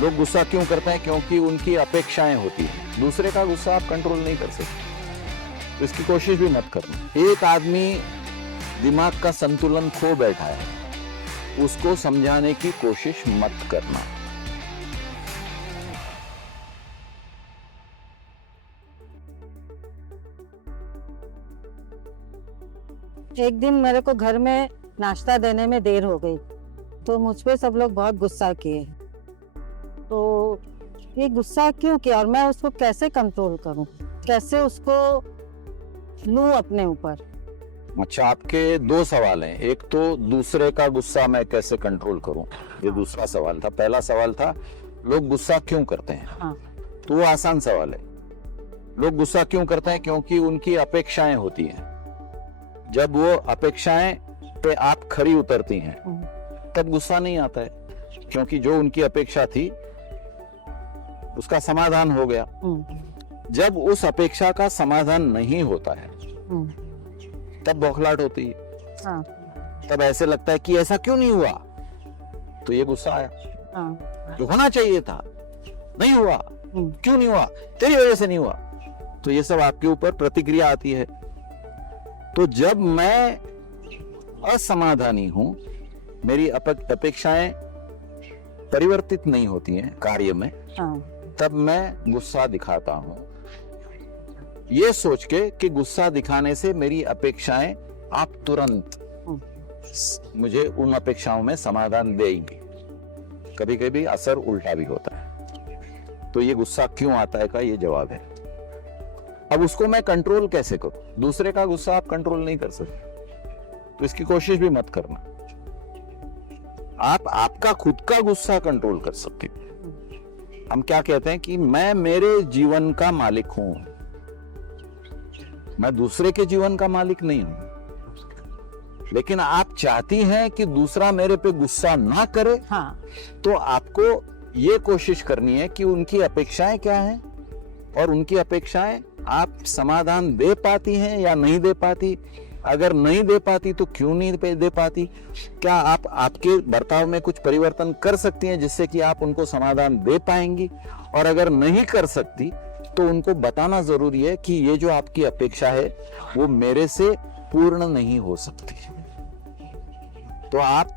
लोग गुस्सा क्यों करते हैं? क्योंकि उनकी अपेक्षाएं होती हैं। दूसरे का गुस्सा आप कंट्रोल नहीं कर सकते, तो इसकी कोशिश भी मत करना। एक आदमी दिमाग का संतुलन खो बैठा है, उसको समझाने की कोशिश मत करना। एक दिन मेरे को घर में नाश्ता देने में देर हो गई, तो मुझ पे सब लोग बहुत गुस्सा किए। तो ये गुस्सा क्यों किया और मैं उसको कैसे कंट्रोल करूं, कैसे उसको लूं अपने ऊपर? अच्छा, आपके दो सवाल हैं। एक तो दूसरे का गुस्सा मैं कैसे कंट्रोल करूं, ये दूसरा सवाल था। पहला सवाल था लोग गुस्सा क्यों करते हैं। हाँ। तो वो आसान सवाल है। लोग गुस्सा क्यों करते हैं? क्योंकि उनकी अपेक्षाएं होती हैं। जब वो अपेक्षाएं पे आप खरी उतरती हैं तब गुस्सा नहीं आता है, क्योंकि जो उनकी अपेक्षा थी उसका समाधान हो गया। जब उस अपेक्षा का समाधान नहीं होता है तब बौखलाहट होती है। हाँ। तब ऐसे लगता है कि ऐसा क्यों नहीं हुआ, तो ये गुस्सा आया। हाँ। जो होना चाहिए था नहीं हुआ, क्यों नहीं हुआ, तेरी वजह से नहीं हुआ, तो ये सब आपके ऊपर प्रतिक्रिया आती है। तो जब मैं असमाधानी हूं, मेरी अपेक्षाएं परिवर्तित नहीं होती हैं कार्य में, हाँ। तब मैं गुस्सा दिखाता हूं, ये सोच के कि गुस्सा दिखाने से मेरी अपेक्षाएं आप तुरंत मुझे उन अपेक्षाओं में समाधान देंगे। कभी कभी असर उल्टा भी होता है। तो ये गुस्सा क्यों आता है का ये जवाब है। अब उसको मैं कंट्रोल कैसे करूं? दूसरे का गुस्सा आप कंट्रोल नहीं कर सकते, तो इसकी कोशिश भी मत करना। आप आपका खुद का गुस्सा कंट्रोल कर सकते हैं। हम क्या कहते हैं कि मैं मेरे जीवन का मालिक हूं, मैं दूसरे के जीवन का मालिक नहीं हूं। लेकिन आप चाहती हैं कि दूसरा मेरे पे गुस्सा ना करे। हाँ। तो आपको ये कोशिश करनी है कि उनकी अपेक्षाएं क्या हैं, और उनकी अपेक्षाएं आप समाधान दे पाती हैं या नहीं दे पाती। अगर नहीं दे पाती तो क्यों नहीं दे पाती? क्या आप आपके बर्ताव में कुछ परिवर्तन कर सकती हैं जिससे कि आप उनको समाधान दे पाएंगी? और अगर नहीं कर सकती तो उनको बताना जरूरी है कि ये जो आपकी अपेक्षा है वो मेरे से पूर्ण नहीं हो सकती। तो आप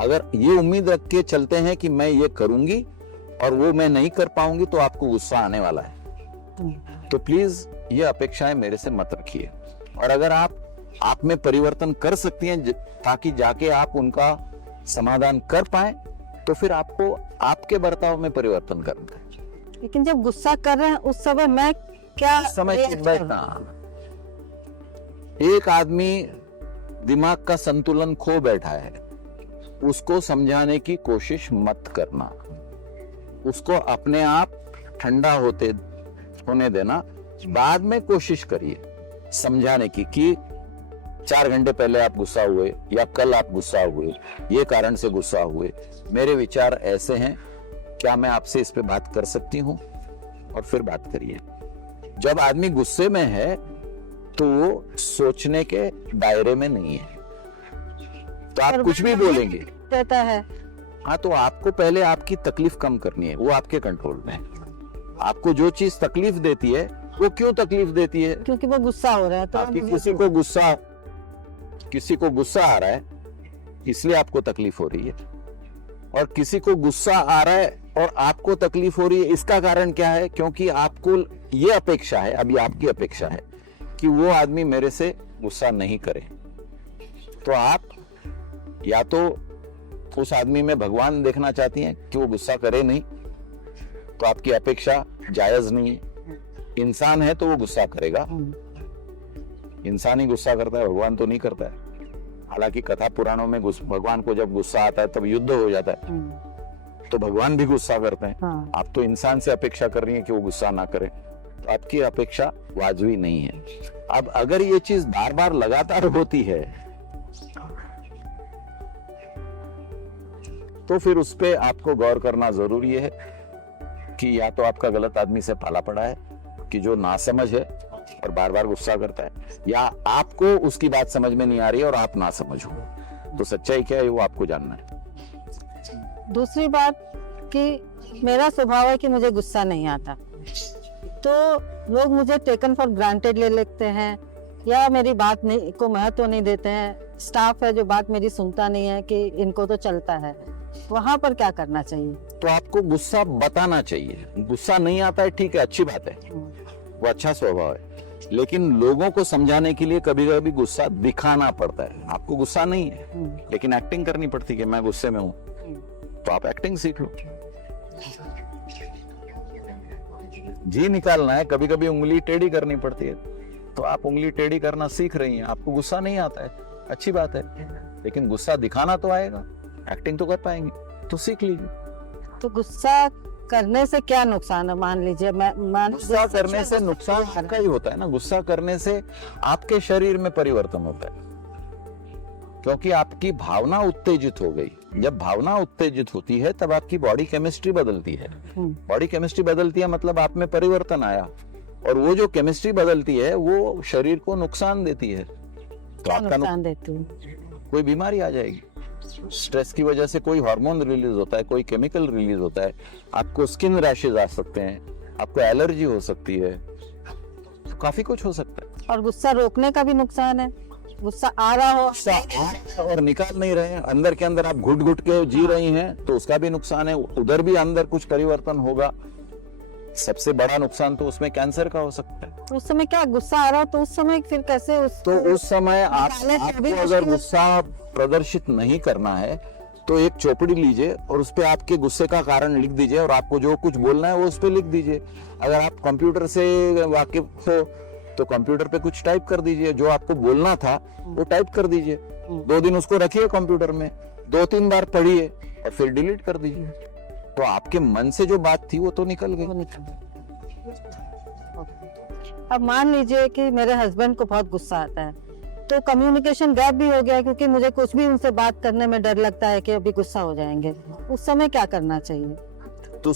अगर ये उम्मीद रख के चलते हैं कि मैं ये करूंगी और वो मैं नहीं कर पाऊंगी तो आपको गुस्सा आने वाला है। तो प्लीज ये अपेक्षाएं मेरे से मत रखिए। और अगर आप में परिवर्तन कर सकती हैं ताकि जाके आप उनका समाधान कर पाए, तो फिर आपको आपके बर्ताव में परिवर्तन करना है। लेकिन जब गुस्सा कर रहे हैं उस समय मैं क्या समय react बैठना। एक आदमी दिमाग का संतुलन खो बैठा है, उसको समझाने की कोशिश मत करना। उसको अपने आप ठंडा होने देना। बाद में कोशिश करिए समझाने की कि 4 घंटे पहले आप गुस्सा हुए या कल आप गुस्सा हुए, ये कारण से गुस्सा हुए, मेरे विचार ऐसे हैं, क्या मैं आपसे इस पे बात कर सकती हूं? और फिर बात करिए। जब आदमी गुस्से में है तो वो सोचने के दायरे में नहीं है, तो आप कुछ भी बोलेंगे रहता है। हाँ, तो आपको पहले आपकी तकलीफ कम करनी है, वो आपके कंट्रोल में है। आपको जो चीज तकलीफ देती है वो क्यों तकलीफ देती है? क्योंकि वो गुस्सा हो रहा है। तो किसी को गुस्सा आ रहा है इसलिए आपको तकलीफ हो रही है, और किसी को गुस्सा आ रहा है और आपको तकलीफ हो रही है, इसका कारण क्या है? क्योंकि आपको ये अपेक्षा है, अभी आपकी अपेक्षा है कि वो आदमी मेरे से गुस्सा नहीं करे। तो आप या तो उस आदमी में भगवान देखना चाहती हैं कि वो गुस्सा करे नहीं, तो आपकी अपेक्षा जायज नहीं है। इंसान है तो वो गुस्सा करेगा, इंसान ही गुस्सा करता है, भगवान तो नहीं करता है। हालांकि कथा पुराणों में भगवान को जब गुस्सा आता है तब युद्ध हो जाता है, तो भगवान भी गुस्सा करते हैं। हाँ। आप तो इंसान से अपेक्षा कर रही हैं कि वो गुस्सा ना करे, तो आपकी अपेक्षा वाजिबी नहीं है। अब अगर ये चीज बार बार लगातार होती है तो फिर उस पे आपको गौर करना जरूरी है कि या तो आपका गलत आदमी से पाला पड़ा है कि जो नासमझ है और बार बार गुस्सा करता है, या आपको उसकी बात समझ में नहीं आ रही है और आप नासमझ हो। तो सच्चाई क्या है वो आपको जानना है। दूसरी बात कि मेरा स्वभाव है कि मुझे गुस्सा नहीं आता, तो लोग मुझे टेकन फॉर ग्रांटेड ले लेते हैं या मेरी बात नहीं को महत्व नहीं देते हैं। स्टाफ है जो बात मेरी सुनता नहीं है कि इनको तो चलता है, वहां पर क्या करना चाहिए? तो आपको गुस्सा बताना चाहिए। गुस्सा नहीं आता है, ठीक है, अच्छी बात है, वो अच्छा स्वभाव है, लेकिन लोगों को समझाने के लिए कभी कभी गुस्सा दिखाना पड़ता है। आपको गुस्सा नहीं है लेकिन एक्टिंग करनी पड़ती है कि मैं गुस्से में हूँ, तो आप एक्टिंग सीख लो। जी निकालना है, कभी कभी उंगली टेढ़ी करनी पड़ती है, तो आप उंगली टेढ़ी करना सीख रही हैं। आपको गुस्सा नहीं आता है, अच्छी बात है, लेकिन गुस्सा दिखाना तो आएगा, एक्टिंग तो कर पाएंगे, तो सीख लीजिए। तो गुस्सा करने से क्या नुकसान है? मान लीजिए गुस्सा करने से नुकसान आपका ही होता है ना। गुस्सा करने से आपके शरीर में परिवर्तन होता है, क्योंकि आपकी भावना उत्तेजित हो गई। जब भावना उत्तेजित होती है तब आपकी बॉडी केमिस्ट्री बदलती है। बॉडी केमिस्ट्री बदलती है मतलब आप में परिवर्तन आया, और वो जो केमिस्ट्री बदलती है वो शरीर को नुकसान देती है। तो आपका नुकसान देती है, कोई बीमारी आ जाएगी। स्ट्रेस की वजह से कोई हार्मोन रिलीज होता है, कोई केमिकल रिलीज होता है, आपको स्किन रैशेज आ सकते हैं, आपको एलर्जी हो सकती है, तो काफी कुछ हो सकता है। और गुस्सा रोकने का भी नुकसान है। गुस्सा आ रहा हो और निकाल नहीं रहे हैं, अंदर के अंदर आप घुट घुट के जी रही हैं, तो उसका भी नुकसान है। उधर भी अंदर कुछ परिवर्तन होगा। सबसे बड़ा नुकसान तो उसमें कैंसर का हो सकता है। तो उस समय क्या गुस्सा आ रहा हो, तो उस समय फिर कैसे तो उस समय आपको अगर गुस्सा प्रदर्शित नहीं करना है तो एक चौपड़ी लीजिए और उस पे आपके गुस्से का कारण लिख दीजिए, और आपको जो कुछ बोलना है वो उस पे लिख दीजिए। अगर आप कंप्यूटर से वाकिफ हो तो कंप्यूटर पे कुछ टाइप कर दीजिए, जो आपको बोलना था वो टाइप कर दीजिए। 2 दिन उसको रखिए कंप्यूटर में, 2-3 बार पढ़िए और फिर डिलीट कर दीजिए, तो आपके मन से जो बात थी वो तो निकल गई। अब मान लीजिए कि मेरे हस्बैंड को बहुत गुस्सा आता है, तो कम्युनिकेशन गैप भी हो गया, क्योंकि मुझे कुछ भी उनसे बात करने में डर लगता है कि अभी गुस्सा हो जाएंगे। उस समय क्या करना चाहिए? तो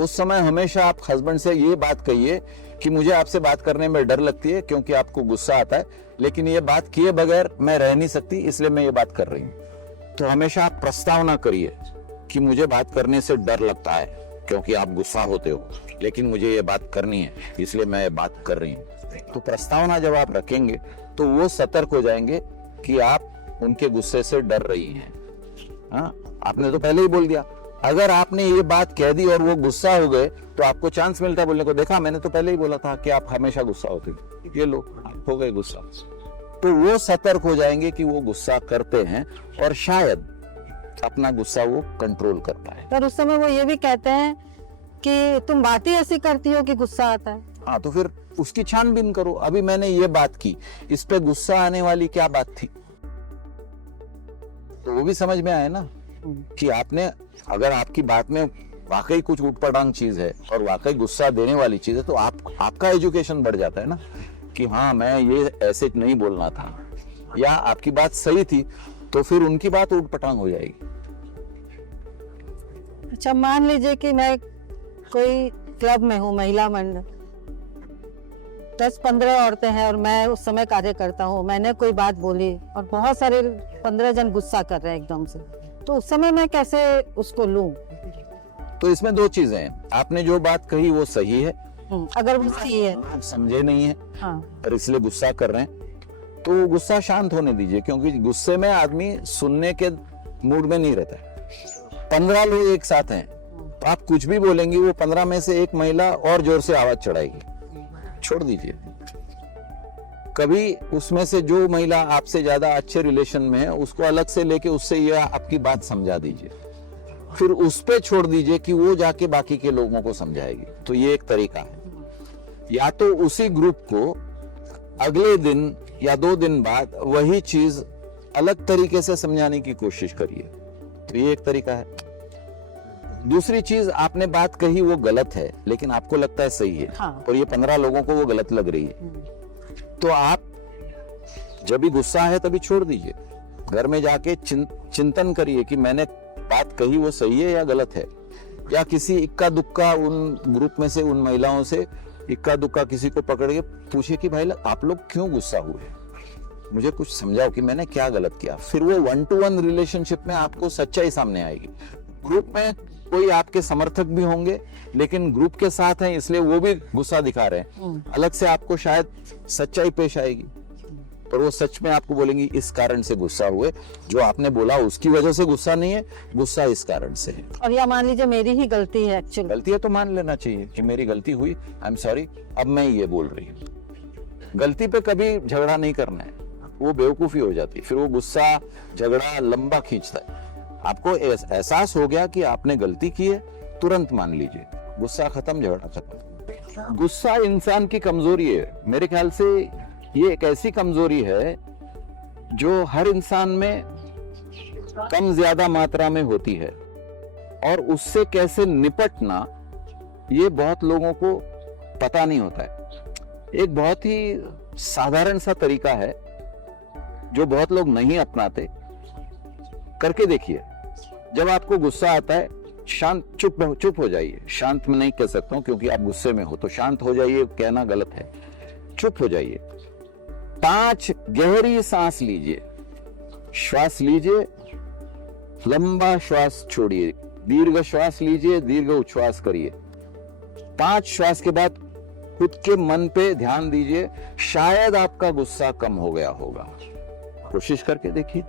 उस समय हमेशा आप हस्बैंड से ये बात कहिए कि मुझे आपसे बात करने में डर लगती है क्योंकि आपको गुस्सा आता है, लेकिन ये बात किए बगैर मैं रह नहीं सकती, इसलिए मैं ये बात कर रही हूँ। तो हमेशा आप प्रस्तावना करिए कि मुझे बात करने से डर लगता है क्योंकि आप गुस्सा होते हो, लेकिन मुझे ये बात करनी है इसलिए मैं ये बात कर रही हूँ। तो प्रस्तावना जब आप रखेंगे तो वो सतर्क हो जाएंगे कि आप उनके गुस्से से डर रही हैं। हाँ, आपने तो पहले ही बोल दिया। अगर आपने ये बात कह दी और वो गुस्सा हो गए तो आपको चांस मिलता है बोलने को, देखा मैंने तो पहले ही बोला था कि आप हमेशा गुस्सा होते हो, ये लो आप हो गए गुस्सा। तो वो सतर्क हो जाएंगे कि वो गुस्सा करते हैं और शायद अपना गुस्सा वो कंट्रोल कर पाए। पर उस समय वो ये भी कहते हैं कि तुम बात ही ऐसी करती हो कि गुस्सा आता है। हाँ, तो फिर उसकी छानबीन करो। अभी मैंने ये बात की, इस पे गुस्सा आने वाली क्या बात थी, तो वो भी समझ में आए ना कि आपने, अगर आपकी बात में वाकई कुछ उटपटांग चीज है और वाकई गुस्सा देने वाली चीज है, तो आपका एजुकेशन बढ़ जाता है ना कि हाँ मैं ये ऐसे नहीं बोलना था, या आपकी बात सही थी, तो फिर उनकी बात उटपटांग हो जाएगी। अच्छा, मान लीजिए कि मैं कोई क्लब में हूँ, महिला मंडल, 10-15 औरतें हैं और मैं उस समय कार्य करता हूँ। मैंने कोई बात बोली और बहुत सारे 15 जन गुस्सा कर रहे हैं एकदम से, तो उस समय मैं कैसे उसको लूं? तो इसमें 2 चीजें हैं। आपने जो बात कही वो सही है, अगर वो सही है, आप समझे नहीं है हाँ, और इसलिए गुस्सा कर रहे हैं, तो गुस्सा शांत होने दीजिए, क्योंकि गुस्से में आदमी सुनने के मूड में नहीं रहता है। 15 लोग एक साथ हैं तो आप कुछ भी बोलेंगी, वो 15 में से एक महिला और जोर से आवाज चढ़ाएगी, छोड़ दीजिए। कभी उसमें से जो महिला आपसे ज्यादा अच्छे रिलेशन में है उसको अलग से लेके उससे यह आपकी बात समझा दीजिए, फिर उस पे छोड़ दीजिए कि वो जाके बाकी के लोगों को समझाएगी। तो ये एक तरीका है। या तो उसी ग्रुप को अगले दिन या 2 दिन बाद वही चीज अलग तरीके से समझाने की कोशिश करिए, तो ये एक तरीका है। दूसरी चीज, आपने बात कही वो गलत है लेकिन आपको लगता है सही है, हाँ, और ये 15 लोगों को वो गलत लग रही है, तो आप जब भी गुस्सा है तभी छोड़ दीजिए। घर में जाके चिंतन करिए कि मैंने बात कही वो सही है या गलत है, या किसी इक्का दुक्का उन ग्रुप में से उन महिलाओं से इक्का दुक्का किसी को पकड़ के पूछिए कि भाई आप लोग क्यों गुस्सा हुए, मुझे कुछ समझाओ कि मैंने क्या गलत किया। फिर वो 1-to-1 रिलेशनशिप में आपको सच्चाई सामने आएगी। ग्रुप में कोई आपके समर्थक भी होंगे लेकिन ग्रुप के साथ हैं इसलिए वो भी गुस्सा दिखा रहे हैं, अलग से आपको शायद सच्चाई पेश आएगी, पर वो सच में आपको बोलेंगी इस कारण से गुस्सा हुए, जो आपने बोला उसकी वजह से गुस्सा नहीं है, गुस्सा इस कारण से है। और या मान लीजिए मेरी ही गलती है, एक्चुअली गलती है तो मान लेना चाहिए कि मेरी गलती हुई, आई एम सॉरी, अब मैं ये बोल रही हूँ। गलती पे कभी झगड़ा नहीं करना है, वो बेवकूफी हो जाती है, फिर वो गुस्सा झगड़ा लंबा खींचता है। आपको एहसास हो गया कि आपने गलती की है, तुरंत मान लीजिए, गुस्सा खत्म, झगड़ा खत्म। गुस्सा इंसान की कमजोरी है, मेरे ख्याल से ये एक ऐसी कमजोरी है जो हर इंसान में कम ज्यादा मात्रा में होती है, और उससे कैसे निपटना ये बहुत लोगों को पता नहीं होता है। एक बहुत ही साधारण सा तरीका है जो बहुत लोग नहीं अपनाते, करके देखिए। जब आपको गुस्सा आता है, शांत चुप हो जाइए। शांत में नहीं कह सकता हूं क्योंकि आप गुस्से में हो, तो शांत हो जाइए कहना गलत है, चुप हो जाइए। 5 गहरी सांस लीजिए, श्वास लीजिए, लंबा श्वास छोड़िए, दीर्घ श्वास लीजिए, दीर्घ उच्छ्वास करिए। 5 श्वास के बाद खुद के मन पे ध्यान दीजिए, शायद आपका गुस्सा कम हो गया होगा। कोशिश करके देखिए।